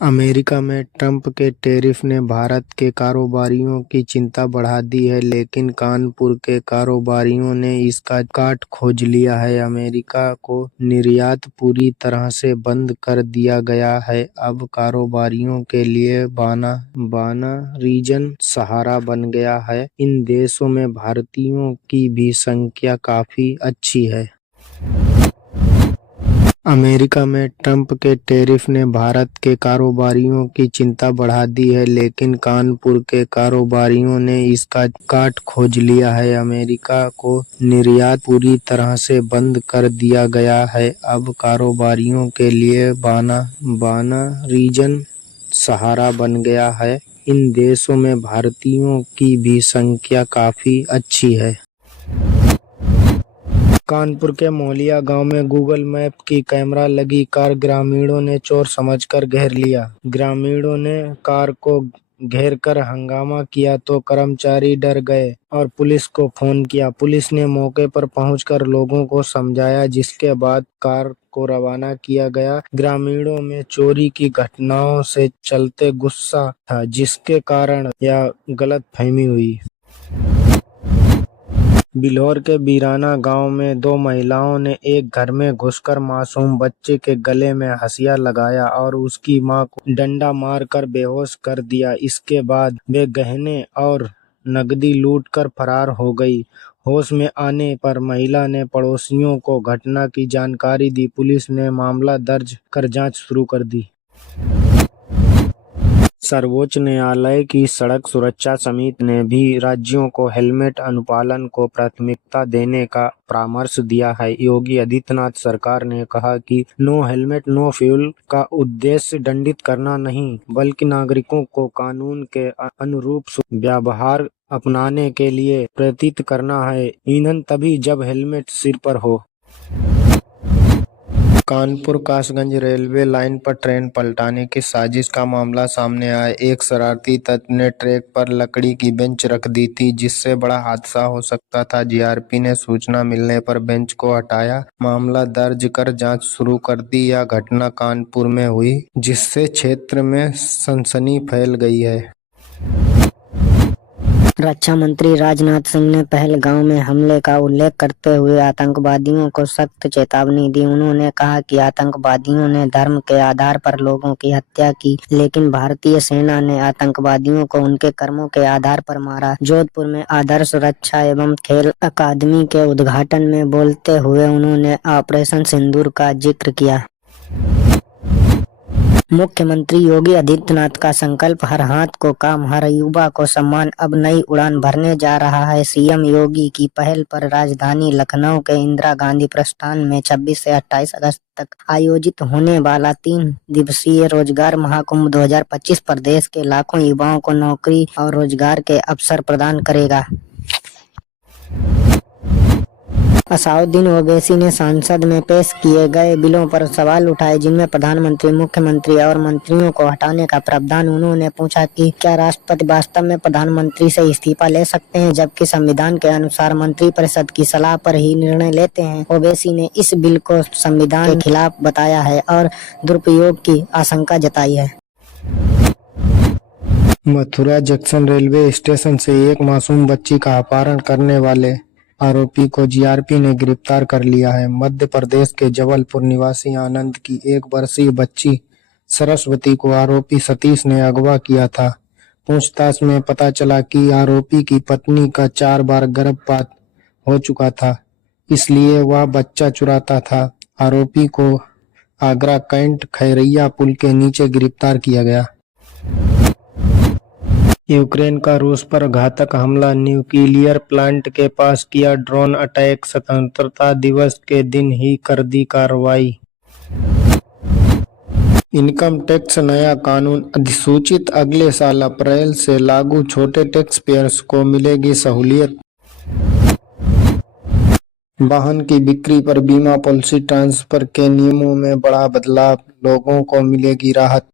America में Trump के tariff ने भारत के कारोबारियों की चिंता बढ़ा दी है, लेकिन कानपुर के कारोबारियों ने इसका काट खोज लिया है। अमेरिका को निर्यात पूरी तरह से बंद कर दिया गया है। अब कारोबारियों के लिए बाना रीजन सहारा बन गया है। इन देशों में भारतीयों की भी संख्या काफी अच्छी है। अमेरिका में ट्रंप के टैरिफ ने भारत के कारोबारियों की चिंता बढ़ा दी है, लेकिन कानपुर के कारोबारियों ने इसका काट खोज लिया है। अमेरिका को निर्यात पूरी तरह से बंद कर दिया गया है। अब कारोबारियों के लिए बाना रीजन सहारा बन गया है। इन देशों में भारतीयों की भी संख्या काफी अच्छी है। कानपुर के मोहलिया गांव में गूगल मैप की कैमरा लगी कार ग्रामीणों ने चोर समझकर घेर लिया। ग्रामीणों ने कार को घेरकर हंगामा किया तो कर्मचारी डर गए और पुलिस को फोन किया। पुलिस ने मौके पर पहुंचकर लोगों को समझाया, जिसके बाद कार को रवाना किया गया। ग्रामीणों में चोरी की घटनाओं से चलते गुस्सा था, जिसके कारण यह गलतफहमी हुई। बिल्हौर के बीराना गांव में दो महिलाओं ने एक घर में घुसकर मासूम बच्चे के गले में हंसिया लगाया और उसकी मां को डंडा मारकर बेहोश कर दिया। इसके बाद वे गहने और नकदी लूटकर फरार हो गई। होश में आने पर महिला ने पड़ोसियों को घटना की जानकारी दी। पुलिस ने मामला दर्ज कर जांच शुरू कर दी। सर्वोच्च न्यायालय की सड़क सुरक्षा समिति ने भी राज्यों को हेलमेट अनुपालन को प्राथमिकता देने का परामर्श दिया है। योगी आदित्यनाथ सरकार ने कहा कि नो हेलमेट नो फ्यूल का उद्देश्य दंडित करना नहीं, बल्कि नागरिकों को कानून के अनुरूप व्यवहार अपनाने के लिए प्रेरित करना है। ईंधन तभी जब हेलमेट सिर पर हो। कानपुर कासगंज रेलवे लाइन पर ट्रेन पलटाने की साजिश का मामला सामने आया। एक शरारती तत्व ने ट्रैक पर लकड़ी की बेंच रख दी थी, जिससे बड़ा हादसा हो सकता था। जीआरपी ने सूचना मिलने पर बेंच को हटाया, मामला दर्ज कर जांच शुरू कर दी। यह घटना कानपुर में हुई, जिससे क्षेत्र में सनसनी फैल गई है। रक्षा मंत्री राजनाथ सिंह ने पहलगाम में हमले का उल्लेख करते हुए आतंकवादियों को सख्त चेतावनी दी। उन्होंने कहा कि आतंकवादियों ने धर्म के आधार पर लोगों की हत्या की, लेकिन भारतीय सेना ने आतंकवादियों को उनके कर्मों के आधार पर मारा। जोधपुर में आदर्श रक्षा एवं खेल अकादमी के उद्घाटन में बोलते हुए उन्होंने ऑपरेशन सिंदूर का जिक्र किया। मुख्यमंत्री योगी आदित्यनाथ का संकल्प, हर हाथ को काम, हर युवा को सम्मान, अब नई उड़ान भरने जा रहा है। सीएम योगी की पहल पर राजधानी लखनऊ के इंदिरा गांधी प्रतिष्ठान में 26 से 28 अगस्त तक आयोजित होने वाला 3 दिवसीय रोजगार महाकुंभ 2025 प्रदेश के लाखों युवाओं को नौकरी और रोजगार के अवसर प्रदान करेगा। असाउद्दीन ओवैसी ने संसद में पेश किए गए बिलों पर सवाल उठाए, जिनमें प्रधानमंत्री, मुख्यमंत्री और मंत्रियों को हटाने का प्रावधान। उन्होंने पूछा कि क्या राष्ट्रपति वास्तव में प्रधानमंत्री से इस्तीफा ले सकते हैं, जबकि संविधान के अनुसार मंत्रिपरिषद की सलाह पर ही निर्णय लेते हैं। ओवैसी ने इस बिल को संविधान के खिलाफ बताया है और दुरुपयोग की आशंका जताई है। मथुरा जंक्शन रेलवे स्टेशन से एक मासूम बच्ची का अपहरण करने वाले आरोपी को जीआरपी ने गिरफ्तार कर लिया है। मध्य प्रदेश के जबलपुर निवासी आनंद की 1 वर्षीय बच्ची सरस्वती को आरोपी सतीश ने अगवा किया था। पूछताछ में पता चला कि आरोपी की पत्नी का 4 बार गर्भपात हो चुका था, इसलिए वह बच्चा चुराता था। आरोपी को आगरा कैंट खैरैया पुल के नीचे गिरफ्तार किया गया। यूक्रेन का रूस पर घातक हमला, न्यूक्लियर प्लांट के पास किया ड्रोन अटैक, स्वतंत्रता दिवस के दिन ही कर दी कार्रवाई। इनकम टैक्स नया कानून अधिसूचित, अगले साल अप्रैल से लागू, छोटे टैक्स पेयर्स को मिलेगी सहूलियत। वाहन की बिक्री पर बीमा पॉलिसी ट्रांसफर के नियमों में बड़ा बदलाव, लोगों को मिलेगी राहत।